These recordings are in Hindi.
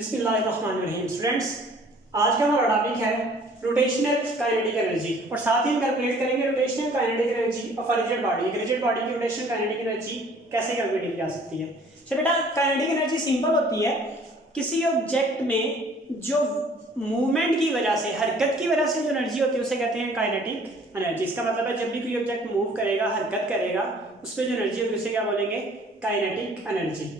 बिस्मिल्लाहिर्रहमानिर्रहीम। स्टूडेंट्स, आज का हमारा टॉपिक है रोटेशनल काइनेटिक एनर्जी और साथ ही हम कैलकुलेट करेंगे rotational kinetic energy of a rigid body. एक रिजिड बॉडी की रोटेशनल काइनेटिक एनर्जी कैसे कैलकुलेट की जा सकती है। तो बेटा काइनेटिक एनर्जी सिंपल होती है, किसी ऑब्जेक्ट में जो मूवमेंट की वजह से, हरकत की वजह से जो एनर्जी होती है उसे कहते हैं काइनेटिक एनर्जी। इसका मतलब है जब भी कोई ऑब्जेक्ट मूव करेगा, हरकत करेगा, उस पर जो एनर्जी होगी उसे क्या बोलेंगे, kinetic energy.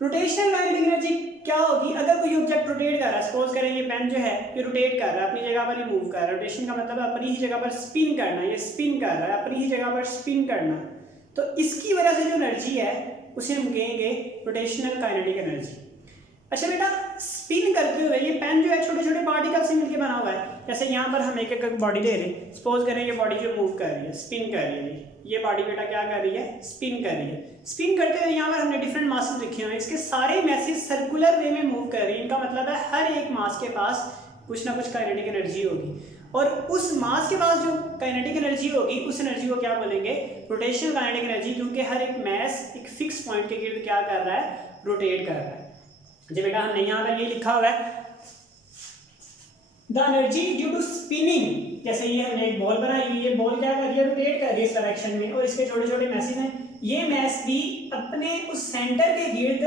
Rotational kinetic energy क्या होगी, अगर कोई ऑब्जेक्ट रोटेट कर रहा है, सपोज करें ये पेन जो है ये रोटेट कर रहा है, अपनी जगह पर ही मूव कर रहा है। रोटेशन का मतलब है अपनी ही जगह पर स्पिन करना, ये स्पिन कर रहा है, अपनी ही जगह पर स्पिन करना। तो इसकी वजह से जो एनर्जी है उसे हम कहेंगे रोटेशनल काइनेटिक एनर्जी। अच्छा बेटा, स्पिन करते हुए ये पेन जो है छोटे छोटे पार्टिकल से मिलकर बना हुआ है। जैसे यहाँ पर हम एक एक बॉडी ले रहे हैं, सपोज करें ये बॉडी जो मूव कर रही है, स्पिन कर रही है, ये बॉडी बेटा क्या कर रही है, स्पिन कर रही है। स्पिन करते हुए यहाँ पर हमने डिफरेंट मासेस लिखे हुए हैं, इसके सारे मैसेज सर्कुलर वे में मूव कर रही है। इनका मतलब है हर एक मास के पास कुछ ना कुछ काइनेटिक एनर्जी होगी, और उस मास के पास जो काइनेटिक एनर्जी होगी उस एनर्जी को क्या बोलेंगे, रोटेशनल काइनेटिक एनर्जी। क्योंकि हर एक मास एक फिक्स पॉइंट के गिर्द क्या कर रहा है, रोटेट कर रहा है। जी बेटा, हमने यहाँ पर ये लिखा हुआ है the energy due to spinning. जैसे ये हमने एक बॉल बनाई हुई है, बॉल क्या कर रही है, रोटेट कर रही है इस डायरेक्शन में, और इसके छोटे छोटे मैसेज हैं। ये मैस भी अपने उस सेंटर के गिर्द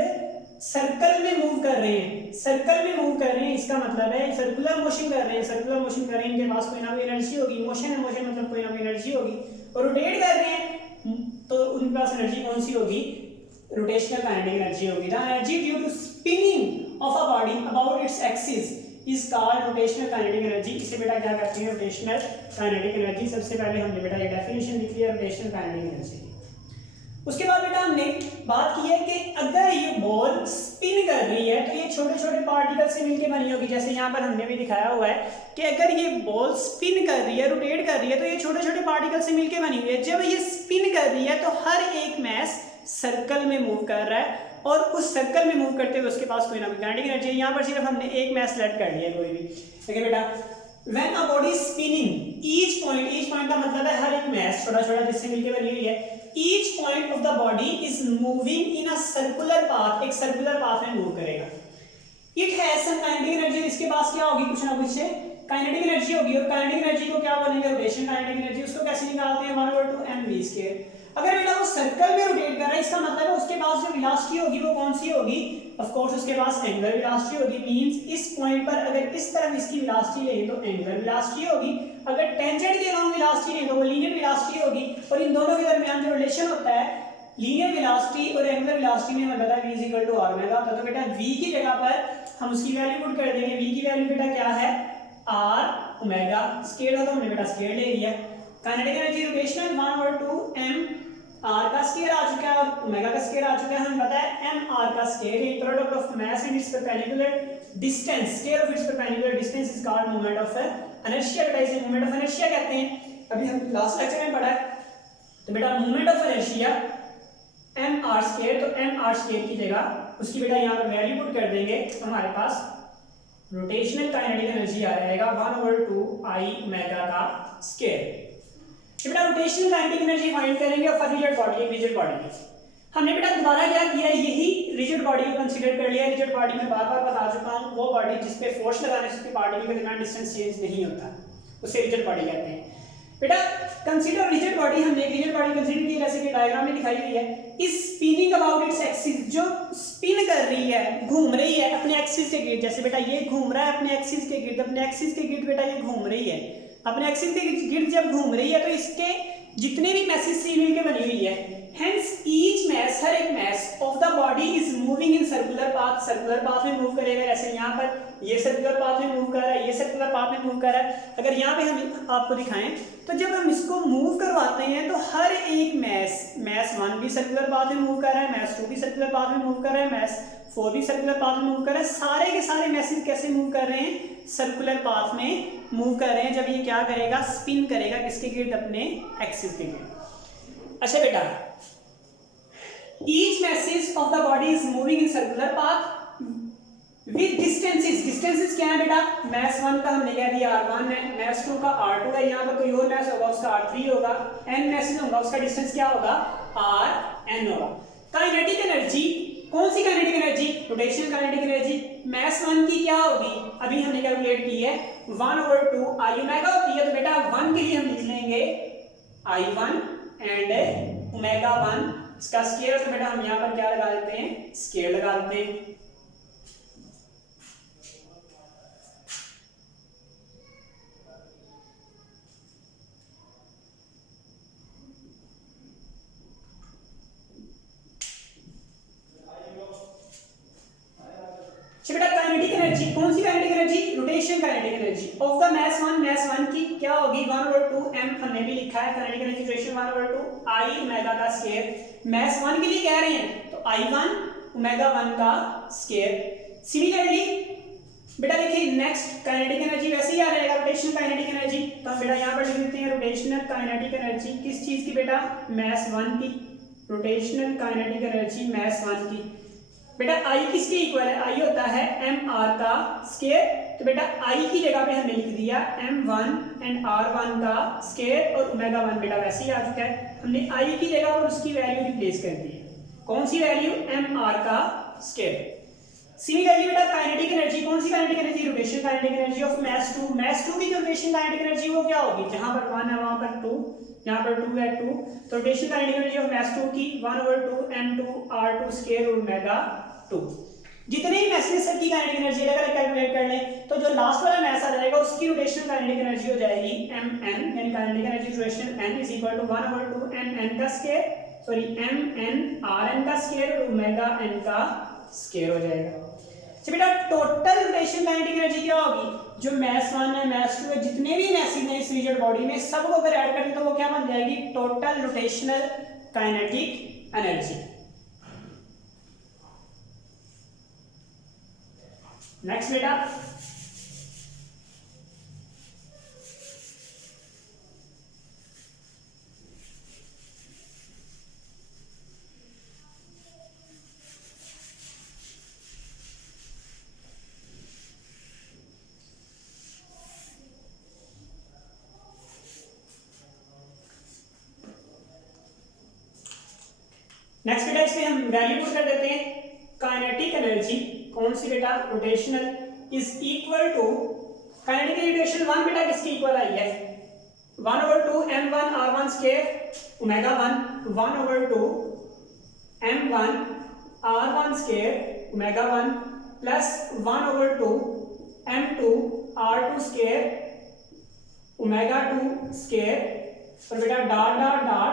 सर्कल में मूव कर रहे हैं, सर्कल में मूव कर रहे हैं। इसका मतलब है सर्कुलर मोशन कर रहे हैं, सर्कुलर मोशन कर रहे हैं, इनके पास कोई ना कोई एनर्जी होगी। मोशन है, मोशन मतलब कोई ना कोई एनर्जी होगी, और रोटेट कर रहे हैं तो उनके पास एनर्जी कौन सी होगी, रोटेशनल काइनेटिक एनर्जी होगी। The energy due to spinning of a body about its axis is called rotational kinetic energy. इसे बेटा क्या कहते हैं, रोटेशनल काइनेटिक एनर्जी। सबसे पहले हमने बेटा ये डेफिनेशन लिख लिया रोटेशनल काइनेटिक एनर्जी। उसके बाद बेटा हमने बात की है कि अगर ये बॉल स्पिन कर रही है तो ये छोटे छोटे पार्टिकल से मिलकर बनी होगी। जैसे यहाँ पर हमने भी दिखाया हुआ है कि अगर ये बॉल स्पिन कर रही है, रोटेट कर रही है, तो ये छोटे छोटे पार्टिकल से मिलकर बनी हुई है। जब ये स्पिन कर रही है तो हर एक मास सर्कल में मूव कर रहा है, और उस सर्कल में मूव करते हुए उसके पास कोई ना कोई काइनेटिक एनर्जी है। यहाँ पर सिर्फ हमने एक मैस सेलेक्ट कर लिया कोई भी। देखिए बेटा, when a body spinning each point का मतलब है हर एक मैस छोटा छोटा जिससे मिलकर बनी हुई है। Each point of the body is moving in a circular path, एक सर्कुलर पाथ में मूव करेगा। It has some kinetic energy, इसके पास क्या होगी, कुछ ना कुछ काइनेटिक एनर्जी होगी। और काइनेटिक एनर्जी को क्या बोलेंगे, रोटेशनल काइनेटिक एनर्जी। उसको कैसे निकालते हैं, 1/2mv²। अगर बेटा वो सर्कल में रोटेट कर रहा है, इसका मतलब है उसके पास जो वेलोसिटी होगी वो कौन सी होगी, ऑफ कोर्स उसके पास एंगुलर वेलोसिटी होगी। मींस इस पॉइंट पर अगर इस तरफ इसकी वेलोसिटी लें तो एंगुलर वेलोसिटी होगी, अगर टेंजेंट के अलोंग वेलोसिटी लें तो वो लीनियर वेलोसिटी होगी। और इन दोनों के दरमियान जो रिलेशन होता है लीनियर वेलोसिटी और एंगुलर वेलोसिटी में, हमें पता है v = r होता है। तो बेटा v की जगह पर हम उसकी वैल्यू पुट कर देंगे। v की वैल्यू बेटा क्या है, r स्केयर का, तो हमने बेटा स्केयर ले लिया। Kinetic energy rotational 1/2m r का स्केयर आ चुका है और ओमेगा का स्केयर आ चुका है। हमें पता है m r का स्केयर है product of mass and it's perpendicular distance. Square of its perpendicular distance is called moment of inertia. बेटा इसे मोमेंट ऑफ इनर्शिया कहते हैं, अभी हम लास्ट लेक्चर में पढ़ा है। तो बेटा moment of inertia m r², तो m r² की जगह उसकी बेटा यहाँ पर वैल्यू पुट कर देंगे तो हमारे पास रोटेशनल काइनेटिक एनर्जी आ जाएगा 1/2I ओमेगा का स्केयर। बेटा रोटेशनल काइनेटिक एनर्जी फाइंड करेंगे और रिजिड बॉडी, एक रिजिड बॉडी की। हमने बेटा दोबारा क्या किया, यही रिजिड बॉडी को कंसीडर कर लिया। रिजिड बॉडी में बार बार बता चुका हूँ, वो बॉडी जिस पे फोर्स लगाने से उसकी पार्टिकल के दरमियान डिस्टेंस चेंज नहीं होता, उसे रिजिड बॉडी कहते हैं। बेटा कंसीडर रिजिड बॉडी, हमने एक रिजिड बॉडी कंसीडर की जैसे कि डायग्राम में दिखाई हुई है। इस स्पिनिंग अबाउट इट्स एक्सिस, जो स्पिन कर रही है, घूम रही है अपने एक्सिस के गिर्द। जैसे बेटा ये घूम रहा है अपने एक्सिस के गिर्द, अपने एक्सिस के गिर्द बेटा ये घूम रही है, अपने एक्सिस के गिर्द जब घूम रही है तो इसके जितने भी मैसेज से मिलकर बनी हुई है। हेंस ईच मैस, हर एक mass of the body is moving in circular path, circular path में मूव करेगा। जैसे यहाँ पर ये सर्कुलर पाथ में मूव कर रहा है, ये सर्कुलर पाथ में मूव कर रहा है। अगर यहाँ पे हम आपको दिखाएं तो जब हम इसको मूव करवाते हैं तो हर एक मैस 1 भी सर्कुलर पाथ में मूव कर रहा है, मैस 2 भी सर्कुलर पाथ में मूव कर रहा है, मैस 4 भी सर्कुलर पाथ में मूव कर रहा है। सारे के सारे मैसेज कैसे मूव कर रहे हैं, सर्कुलर पाथ में मूव कर रहे हैं। जब ये क्या करेगा, स्पिन करेगा किसके गिर्द, अपने एक्सिस के गिर्द। अच्छा बेटा, each message of the body is moving in circular path with distances. Distances क्या है बेटा, मैस 1 का हमने कह दिया r1 है, मैस 2 का r2 है, यहाँ पर कोई और मैस होगा उसका r3 होगा, n मैसेज होगा उसका डिस्टेंस क्या होगा, rn होगा। काइनेटिक एनर्जी कौन सी kinetic energy? Rotational kinetic energy. Mass 1 की क्या होगी? अभी हमने कैलकुलेट की है 1/2 आई ओमेगा होती है। तो बेटा 1 के लिए हम लिख लेंगे I1 एंड ओमेगा 1 इसका स्केयर। तो बेटा हम यहाँ पर क्या लगा देते हैं? स्केयर लगा देते हैं। बेटा काइनेटिक एनर्जी, कौन सी kinetic energy? Rotation kinetic energy of the mass 1 की क्या होगी? 1/2 m हमने भी लिखा है kinetic energy rotation 1/2 I omega का स्क्वायर। मास 1 के लिए कह रहे हैं तो I1 ओमेगा 1 का स्क्वायर। सिमिलरली बेटा देखिए नेक्स्ट काइनेटिक एनर्जी वैसे ही आ जाएगा रोटेशनल काइनेटिक एनर्जी। तो हम बेटा यहाँ पर लिख देते हैं रोटेशनल काइनेटिक एनर्जी किस चीज की बेटा? मास 1 की। रोटेशनल काइनेटिक एनर्जी मास 1 की। बेटा I किसके इक्वल है? I होता है mr का स्क्वायर। तो बेटा I की जगह पे हमने लिख दिया m1 एंड r1 का स्क्वायर और ओमेगा 1 बेटा वैसे ही आ चुका है। हमने I की जगह पर उसकी वैल्यू रिप्लेस कर दी है। कौन सी वैल्यू? mr का स्क्वायर। सिमिलरली बेटा काइनेटिक एनर्जी, कौन सी kinetic energy? Rotational kinetic energy of mass 2। Mass 2 की रोटेशनल काइनेटिक एनर्जी वो क्या होगी? जहां पर 1 है वहां पर 2, यहाँ पर 2 है 2। तो rotational kinetic energy of mass 2 की 1/2 m2 r2 स्क्वायर और ओमेगा 2। जितने ही मैसेज की काइनेटिक एनर्जी अलग अलग कैलकुलेट कर लें तो जो लास्ट वाला मैस आ जाएगा उसकी रोटेशनल काइनेटिक एनर्जी हो जाएगी mn, यानी kinetic energy rotation n is equal to 1/2 mn का स्क्वायर, सॉरी mn rn का स्क्वायर और ओमेगा n का स्क्वायर हो जाएगा। तो बेटा टोटल रोटेशन काइनेटिक एनर्जी क्या होगी? जो मास 1 है मास 2 है जितने भी मैसेज हैं इस रिजिड बॉडी में सबको अगर ऐड करें तो वो क्या बन जाएगी? Total rotational kinetic energy. Next बेटा नेक्स्ट बेटा इसमें हम वैल्यू पुट कर देते हैं। काइनेटिक एनर्जी कौन सी बेटा? Rotational is equal to kinetic rotation 1 बेटा किसकी इक्वल आई है? 1/2 m1 r1 square omega 1 1/2 m1 r1 square omega 1 plus 1/2 m2 r2 square omega 2 square और बेटा dot dot dot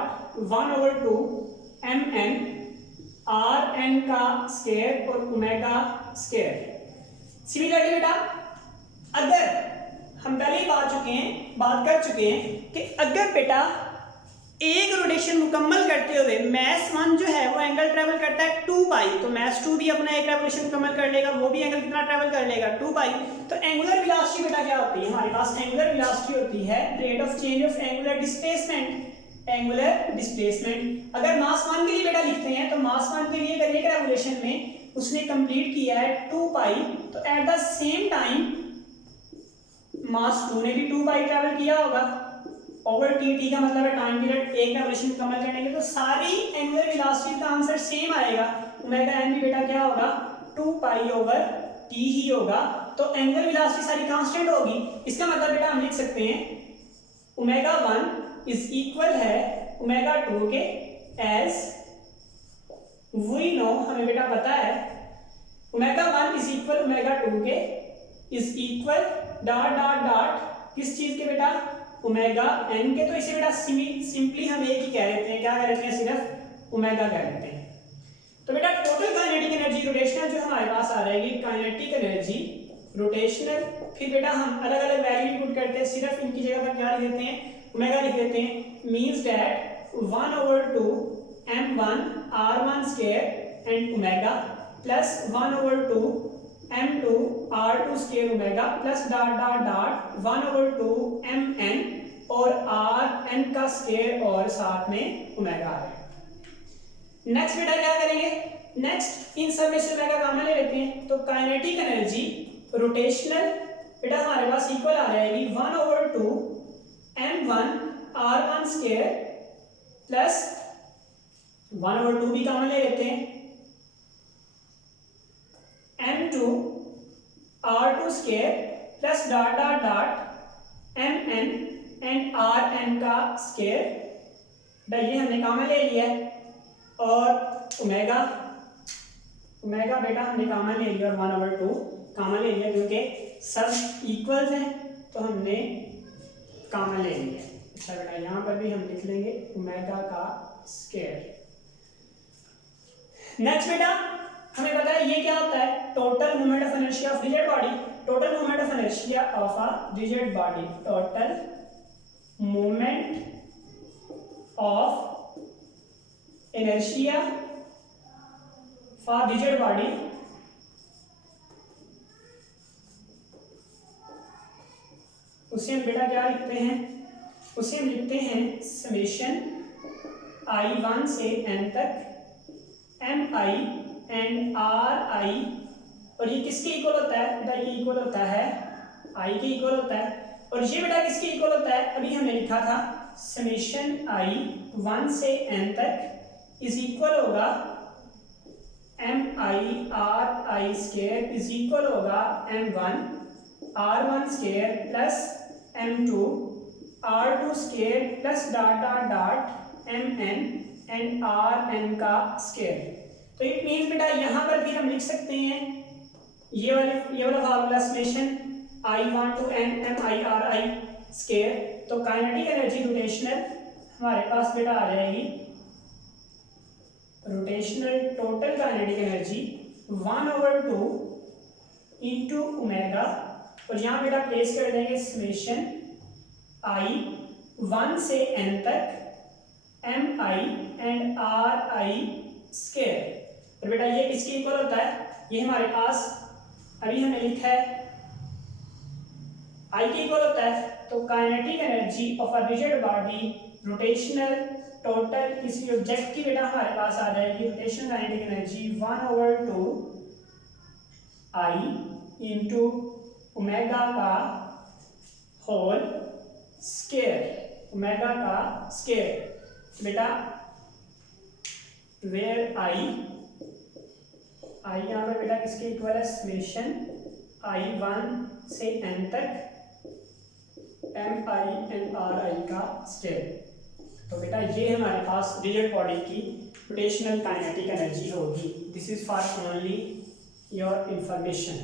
1/2 mn rn का स्क्वायर और ओमेगा स्क्वायर। सिमिलरली बेटा अगर हम पहले ही बात कर चुके हैं कि अगर बेटा एक रोटेशन मुकम्मल करते हुए मास 1 जो है वो एंगल ट्रेवल करता है 2 पाई, तो मास 2 भी अपना एक रेवोल्यूशन मुकम्मल कर लेगा, वो भी एंगल कितना ट्रेवल कर लेगा? 2 पाई। तो एंगुलर वेलोसिटी बेटा क्या होती है? हमारे पास एंगुलर वेलोसिटी होती है rate of change of angular displacement. Angular displacement अगर मास 1 के लिए बेटा लिखते हैं तो मास 1 के लिए अगर एक रेवोल्यूशन में उसने कंप्लीट किया है 2 पाई, तो at the same time mass 2 ने भी 2 पाई ट्रैवल किया होगा ओवर टी का मतलब है टाइम पीरियड एक रेवोल्यूशन मुकम्मल करने के। तो सारी एंगुलर वेलोसिटी का आंसर सेम आएगा। ओमेगा एन भी बेटा क्या होगा? 2 पाई ओवर टी ही होगा। तो एंगुलर वेलोसिटी सारी कांस्टेंट होगी। इसका मतलब बेटा हम लिख सकते हैं ओमेगा 1 इज इक्वल है ओमेगा 2 के एज वी नो, हमें बेटा पता है ओमेगा 1 इज इक्वल ओमेगा 2 के is equal dot dot dot किस चीज के बेटा? ओमेगा एन के। तो इसे बेटा सिंपली हम एक ही कह देते हैं, क्या कह देते हैं? सिर्फ ओमेगा कह देते हैं। तो बेटा टोटल काइनेटिक एनर्जी रोटेशनल जो हमारे पास आ रहेगी काइनेटिक एनर्जी रोटेशनल, फिर बेटा हम अलग अलग वैल्यू पुट करते हैं, सिर्फ इनकी जगह पर क्या लिख देते हैं? ओमेगा लिख देते हैं। Means that 1/2 m1 r1 square and omega plus 1/2 m2 r2 square omega plus dot dot dot 1/2 mn और rn का स्क्वायर और साथ में ओमेगा आ रहा। नेक्स्ट बेटा क्या करेंगे? नेक्स्ट इन सब में से ओमेगा कॉमन ले लेते हैं। तो काइनेटिक एनर्जी रोटेशनल बेटा हमारे पास इक्वल आ जाएगी 1/2 m1 r1 स्क्वायर प्लस 1/2 भी कॉमन ले लेते हैं R2 square plus dot dot dot mn and Rn का स्क्वायर, ये हमने कॉमन ले लिया है, और ओमेगा बेटा हमने कॉमन ले लिया और 1/2 कॉमन ले लिया क्योंकि सब इक्वल्स हैं तो हमने कॉमन ले लिया। अच्छा बेटा यहाँ पर भी हम लिख लेंगे ओमेगा का स्क्वायर। नेक्स्ट बेटा हमें पता है ये क्या होता है, total moment of inertia of rigid body. Total moment of inertia of a rigid body, total moment of inertia for rigid body उसे हम बेटा क्या लिखते हैं, उसे हम लिखते हैं समेशन I1 से n तक mi एंड ri, और ये किसके इक्वल होता है बेटा, ये इक्वल होता है i के इक्वल होता है, और ये बेटा किसके इक्वल होता है, अभी हमने लिखा था समेशन I1 से n तक इज इक्वल होगा mi ri square is equal होगा m1 r1 square plus m2 r2 square plus dot dot dot mn and rn का स्क्वायर। तो इट मीन्स बेटा यहाँ पर भी हम लिख सकते हैं ये वाला formula summation I1 to n mi ri square. तो काइनेटिक एनर्जी रोटेशनल हमारे पास बेटा आ जाएगी, rotational total kinetic energy 1/2 into omega, और यहाँ बेटा प्लेस कर देंगे समेशन I1 से n तक mi एंड ri स्क्वायर। और बेटा ये किसके इक्वल होता है, ये हमारे पास अभी हमने लिखा है I के इक्वल होता है। तो kinetic energy of a rigid body rotational total किसी ऑब्जेक्ट की बेटा हमारे पास आ जाएगी rotational kinetic energy 1/2 I into omega का होल स्क्वायर, ओमेगा का स्क्वायर बेटा, वेयर I यहाँ पर बेटा किसके इक्वल है, समेशन I1 से n तक mi एंड ri का स्क्वायर। तो बेटा ये हमारे पास रिजिड बॉडी की रोटेशनल काइनेटिक एनर्जी होगी। This is for only your information.